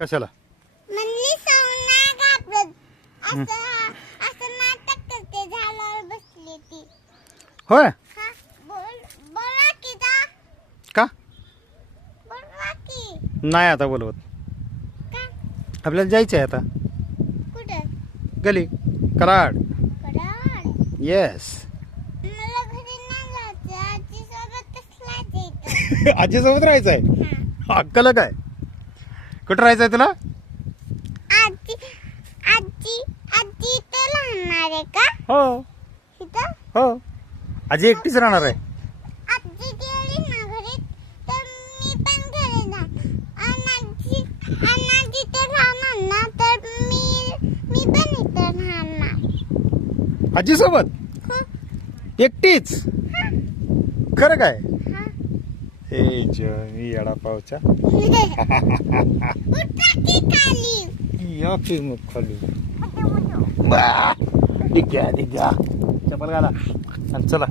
कशाला? म्हणली सोना घाबरत असं असं नाटक करते झाडावर बसली ती. होय. हा बोला की जा. का बोलवा की. नाही आता बोलवत. का आपल्याला जायचं आहे आता कुठं गली कराड. कराड. येस. मला घरी नाही जायचं आजी सोबतच जायचं. आजीसोबत राहायचं आहे. हा अक्कल काय? कुठं राहायचं आहे तुला? आजी आजी आजी इथं राहणार आहे का? हो इथं हो. आजी एकटीच राहणार आहे. आजी गेली ना घरी तर मी पण घरी जाणार. आणि तिथे राहणार ना तर मी पण इथं राहणार. आजीसोबत हो. एकटीच? खरं काय? हा. ए मी येडा पावच्या. उठा की खाली. या की मग खाली. डिग्या चप्पल घाला आणि चला.